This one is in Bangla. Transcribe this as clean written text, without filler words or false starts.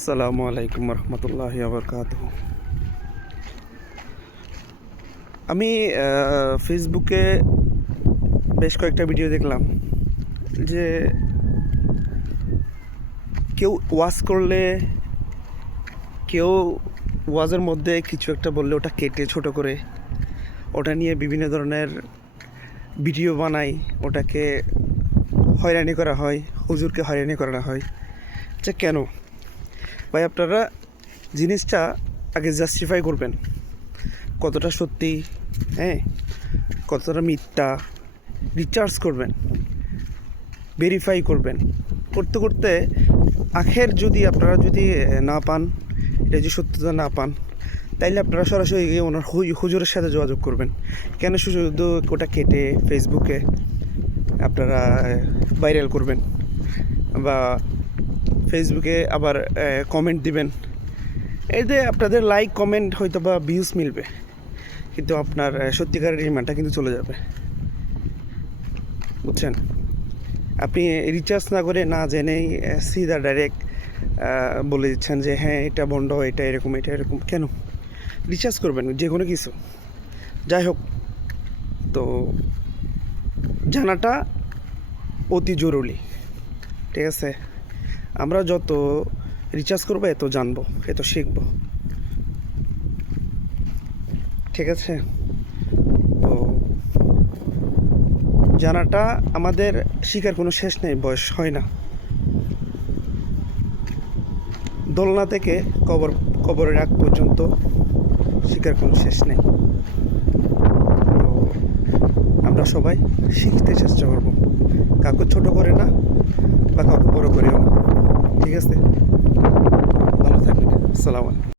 আসসালামু আলাইকুম রহমতুল্লাহি আবরকাতুহু। আমি ফেসবুকে বেশ কয়েকটা ভিডিও দেখলাম যে কেউ ওয়াজ করলে, কেউ ওয়াজের মধ্যে কিছু একটা বললে ওটা কেটে ছোট করে ওটা নিয়ে বিভিন্ন ধরনের ভিডিও বানায়, ওটাকে হয়রানি করা হয়, হুজুরকে হয়রানি করা হয়। আচ্ছা, কেন ভাই? আপনারা জিনিসটা আগে জাস্টিফাই করবেন, কতটা সত্যি, হ্যাঁ, কতটা মিথ্যা, রিসার্চ করবেন, ভেরিফাই করবেন। করতে করতে যদি আপনারা না পান, এটা যদি সত্যতা না পান, তাইলে আপনারা সরাসরি গিয়ে ওনার হুজুরের সাথে যোগাযোগ করবেন। কেন শুধু ওটা কেটে ফেসবুকে আপনারা ভাইরাল করবেন বা ফেসবুকে আবার কমেন্ট দিবেন। এতে আপনাদের লাইক কমেন্ট হয়তো বা ভিউজ মিলবে, কিন্তু আপনার সত্যিকারের ইমানটা কিন্তু চলে যাবে, বুঝছেন? আপনি রিচার্জ না করে, না জেনেই সিধা ডাইরেক্ট বলে দিচ্ছেন যে হ্যাঁ এটা বন্ধ, এটা এরকম, এটা এরকম। কেন? রিচার্জ করবেন যে কোনো কিছু, যাই হোক। তো জানাটা অতি জরুরি, ঠিক আছে? আমরা যত রিচার্জ করবো এত জানবো, এত শিখবো, ঠিক আছে? তো জানাটা আমাদের শিখার কোনো শেষ নেই, বয়স হয় না। দোলনা থেকে কবরের আগ পর্যন্ত শিখার কোনো শেষ নেই। তো আমরা সবাই শিখতে চেষ্টা করব, কাউকে ছোট করে না বা কাউকে বড় করেও না, ঠিক আছে? ভালো থাকবেন। আসসালামু আলাইকুম।